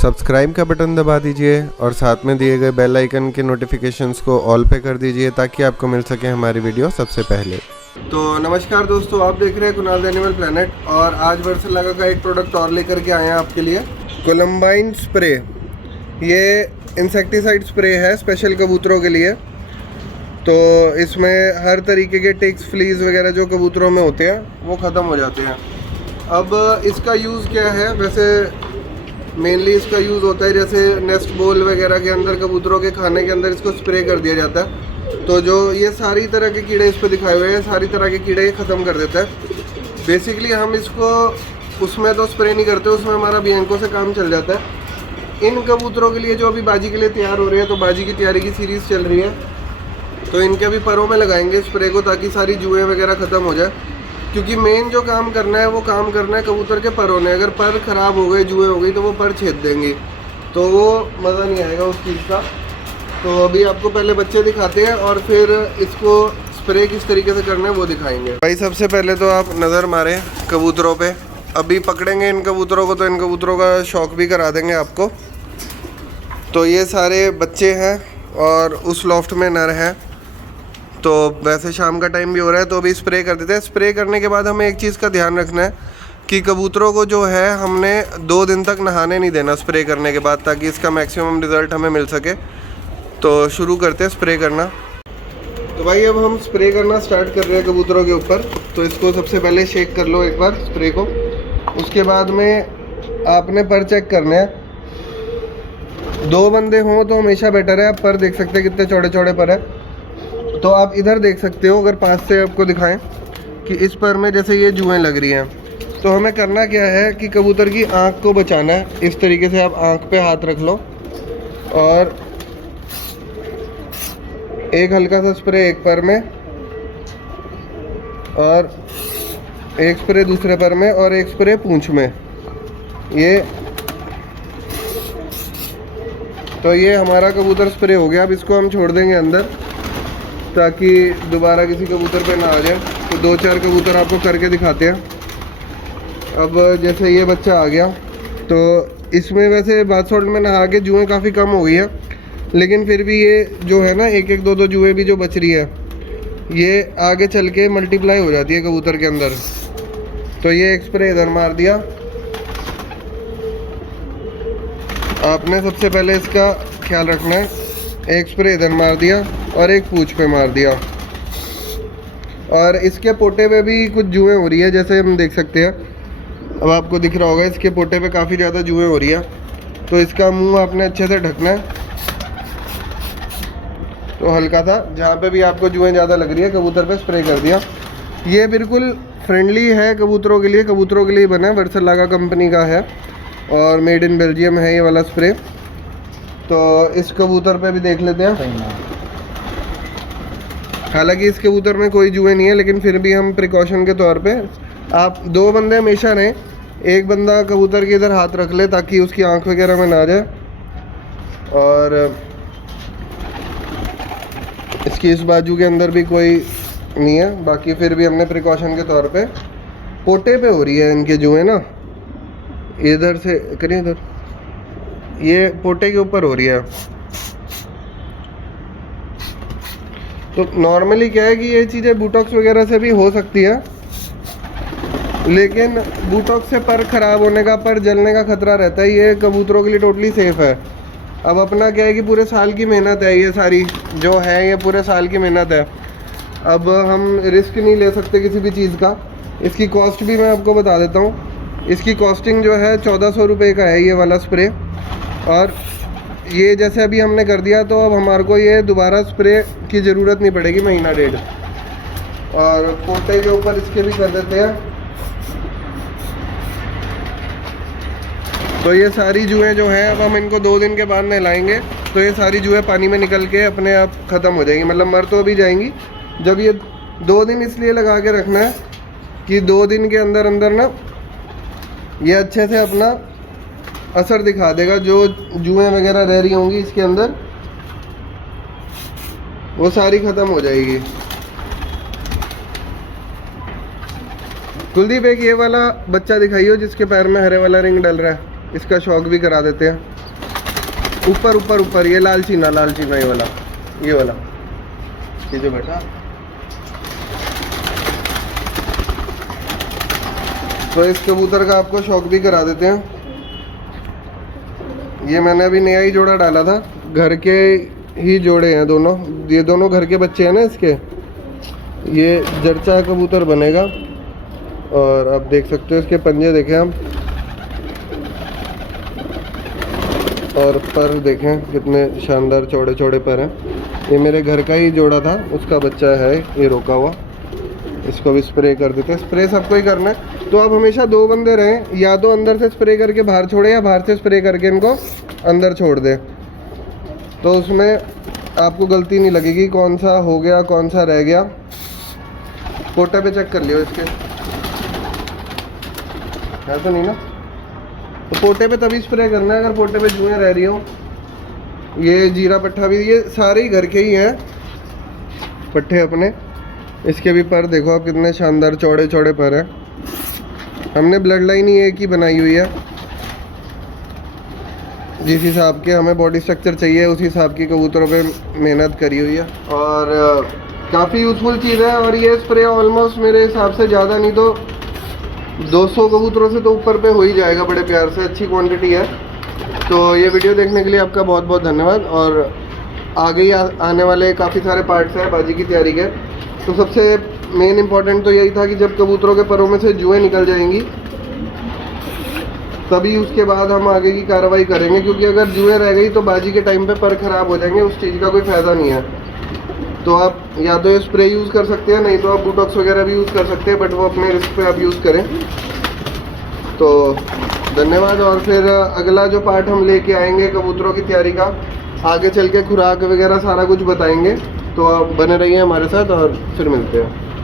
Subscribe का button दबा दीजिए और साथ में दिए गए बेल आइकन के नोटिफिकेशंस को ऑल पे कर दीजिए ताकि आपको मिल सके हमारी वीडियो सबसे पहले। तो नमस्कार दोस्तों, आप देख रहे हैं कुणाल द एनिमल प्लैनेट और आज वर्सलागा का एक प्रोडक्ट और लेकर के आए हैं आपके लिए, कोलंबाइन स्प्रे। ये इंसेक्टिसाइड स्प्रे है स्पेशल कबूतरों के लिए। तो इसमें हर तरीके के टिक्स, फ्लीज वगैरह जो कबूतरों में होते हैं वो ख़त्म हो जाते हैं। अब इसका यूज़ क्या है, वैसे मेनली इसका यूज़ होता है जैसे नेस्ट बॉल वगैरह के अंदर कबूतरों के खाने के अंदर इसको स्प्रे कर दिया जाता है। तो जो ये सारी तरह के कीड़े इस पर दिखाए हुए हैं, सारी तरह के कीड़े ये ख़त्म कर देता है। बेसिकली हम इसको उसमें तो स्प्रे नहीं करते, उसमें हमारा बियंको से काम चल जाता है। इन कबूतरों के लिए जो अभी बाजी के लिए तैयार हो रहे हैं, तो बाजी की तैयारी की सीरीज़ चल रही है, तो इनके अभी परों में लगाएंगे स्प्रे को ताकि सारी जुएँ वगैरह ख़त्म हो जाए। क्योंकि मेन जो काम करना है वो काम करना है कबूतर के परों ने। अगर पर ख़राब हो गए, जुएँ हो गई, तो वो पर छेद देंगी, तो वो मज़ा नहीं आएगा उस चीज़ का। तो अभी आपको पहले बच्चे दिखाते हैं और फिर इसको स्प्रे किस तरीके से करना है वो दिखाएंगे। भाई सबसे पहले तो आप नज़र मारें कबूतरों पे। अभी पकड़ेंगे इन कबूतरों को तो इन कबूतरों का शौक भी करा देंगे आपको। तो ये सारे बच्चे हैं और उस लॉफ्ट में नर हैं। तो वैसे शाम का टाइम भी हो रहा है, तो अभी स्प्रे कर देते हैं। स्प्रे करने के बाद हमें एक चीज़ का ध्यान रखना है कि कबूतरों को जो है हमने 2 दिन तक नहाने नहीं देना स्प्रे करने के बाद, ताकि इसका मैक्सिमम रिज़ल्ट हमें मिल सके। तो शुरू करते हैं स्प्रे करना। तो भाई अब हम स्प्रे करना स्टार्ट कर रहे हैं कबूतरों के ऊपर। तो इसको सबसे पहले शेक कर लो एक बार स्प्रे को। उसके बाद में आपने पर चेक करना है। 2 बंदे हों तो हमेशा बेटर है। आप पर देख सकते हैं कितने चौड़े चौड़े पर है। तो आप इधर देख सकते हो, अगर पास से आपको दिखाएं कि इस पर में जैसे ये जुएँ लग रही हैं। तो हमें करना क्या है कि कबूतर की आँख को बचाना है। इस तरीके से आप आँख पे हाथ रख लो और एक हल्का सा स्प्रे एक पर में और एक स्प्रे दूसरे पर में और एक स्प्रे पूंछ में। ये हमारा कबूतर स्प्रे हो गया। अब इसको हम छोड़ देंगे अंदर ताकि दोबारा किसी कबूतर पे ना आ जाए। तो 2-4 कबूतर आपको करके दिखाते हैं। अब जैसे ये बच्चा आ गया, तो इसमें वैसे बाथ सॉल्ट में नहा के जुएँ काफ़ी कम हो गई है, लेकिन फिर भी ये जो है ना 1-1, 2-2 जुएँ भी जो बच रही है, ये आगे चल के मल्टीप्लाई हो जाती है कबूतर के अंदर। तो ये एक स्प्रे इधर मार दिया। आपने सबसे पहले इसका ख्याल रखना है। एक स्प्रे इधर मार दिया और एक पूंछ पे मार दिया। और इसके पोटे पे भी कुछ जुएँ हो रही है, जैसे हम देख सकते हैं। अब आपको दिख रहा होगा इसके पोटे पे काफ़ी ज़्यादा जुएँ हो रही है। तो इसका मुंह आपने अच्छे से ढकना है। तो हल्का सा जहाँ पे भी आपको जुएँ ज़्यादा लग रही है कबूतर पे स्प्रे कर दिया। ये बिल्कुल फ्रेंडली है कबूतरों के लिए बना है, वर्सलागा कंपनी का है और मेड इन बेल्जियम है ये वाला स्प्रे। तो इस कबूतर पे भी देख लेते हैं। हालांकि इस कबूतर में कोई जुएँ नहीं है, लेकिन फिर भी हम प्रिकॉशन के तौर पे, आप 2 बंदे हमेशा रहें। एक बंदा कबूतर के इधर हाथ रख ले ताकि उसकी आंख वगैरह में ना जाए। और इसकी इस बाजू के अंदर भी कोई नहीं है, बाकी फिर भी हमने प्रिकॉशन के तौर पे, पोटे पे हो रही है इनके जुएँ ना, इधर से करिए, इधर ये पोटे के ऊपर हो रही है। तो नॉर्मली क्या है कि ये चीज़ें बूटॉक्स वगैरह से भी हो सकती है, लेकिन बूटॉक्स से पर ख़राब होने का, पर जलने का खतरा रहता है। ये कबूतरों के लिए टोटली सेफ़ है। अब अपना क्या है कि पूरे साल की मेहनत है, ये सारी जो है ये पूरे साल की मेहनत है। अब हम रिस्क नहीं ले सकते किसी भी चीज़ का। इसकी कॉस्ट भी मैं आपको बता देता हूँ। इसकी कॉस्टिंग जो है 1400 रुपये का है ये वाला स्प्रे। और ये जैसे अभी हमने कर दिया, तो अब हमारे को ये दोबारा स्प्रे की ज़रूरत नहीं पड़ेगी 1-1.5 महीना। और पोटे के ऊपर इसके भी कर देते हैं। तो ये सारी जुएँ जो हैं, अब हम इनको 2 दिन के बाद नहलाएंगे, तो ये सारी जुएँ पानी में निकल के अपने आप ख़त्म हो जाएंगी। मतलब मर तो अभी जाएंगी। जब ये 2 दिन इसलिए लगा के रखना है कि 2 दिन के अंदर अंदर ना ये अच्छे से अपना असर दिखा देगा। जो जुएँ वगैरह रह रही होंगी इसके अंदर, वो सारी ख़त्म हो जाएगी। कुलदीप एक ये वाला बच्चा दिखाइए जिसके पैर में हरे वाला रिंग डल रहा है। इसका शौक भी करा देते हैं। ऊपर ऊपर ऊपर ये लाल चीना ये वाला ये जो बैठा। तो इस कबूतर का आपको शौक भी करा देते हैं। ये मैंने अभी नया ही जोड़ा डाला था, घर के ही जोड़े हैं दोनों, ये दोनों घर के बच्चे हैं ना इसके। ये जर्चा कबूतर बनेगा और आप देख सकते हो इसके पंजे देखें हम, और पर देखें कितने शानदार चौड़े चौड़े पर हैं। ये मेरे घर का ही जोड़ा था, उसका बच्चा है ये रोका हुआ। इसको भी स्प्रे कर देते हैं। स्प्रे सबको ही करना है, तो आप हमेशा 2 बंदे रहें, या तो अंदर से स्प्रे करके बाहर छोड़े या बाहर से स्प्रे करके इनको अंदर छोड़ दें। तो उसमें आपको गलती नहीं लगेगी कौन सा हो गया कौन सा रह गया। पोटे पे चेक कर लियो इसके, ऐसा नहीं ना। तो पोटे पे तभी स्प्रे करना है अगर पोटे पे जुएं रह रही हो। ये जीरा पट्ठा भी, ये सारे ही घर के ही हैं पट्ठे अपने। इसके भी पर देखो आप कितने शानदार चौड़े चौड़े पर हैं। हमने ब्लड लाइन ही एक ही बनाई हुई है, जिस हिसाब के हमें बॉडी स्ट्रक्चर चाहिए उस हिसाब की कबूतरों पे मेहनत करी हुई है। और काफ़ी यूज़फुल चीज़ है। और ये स्प्रे ऑलमोस्ट मेरे हिसाब से ज़्यादा नहीं तो 200 कबूतरों से तो ऊपर पे हो ही जाएगा, बड़े प्यार से, अच्छी क्वांटिटी है। तो ये वीडियो देखने के लिए आपका बहुत बहुत धन्यवाद। और आगे ही आने वाले काफ़ी सारे पार्ट्स हैं बाजी की तैयारी के। तो सबसे मेन इम्पॉर्टेंट तो यही था कि जब कबूतरों के परों में से जुएं निकल जाएंगी तभी उसके बाद हम आगे की कार्रवाई करेंगे, क्योंकि अगर जुएं रह गई तो बाजी के टाइम पे पर ख़राब हो जाएंगे, उस चीज़ का कोई फ़ायदा नहीं है। तो आप या तो ये स्प्रे यूज़ कर सकते हैं, नहीं तो आप बूटॉक्स वगैरह भी यूज़ कर सकते हैं, बट वो अपने रिस्क पे आप यूज़ करें। तो धन्यवाद। और फिर अगला जो पार्ट हम लेके आएंगे कबूतरों की तैयारी का, आगे चल के खुराक वगैरह सारा कुछ बताएंगे। तो आप बने रहिए हमारे साथ और फिर मिलते हैं।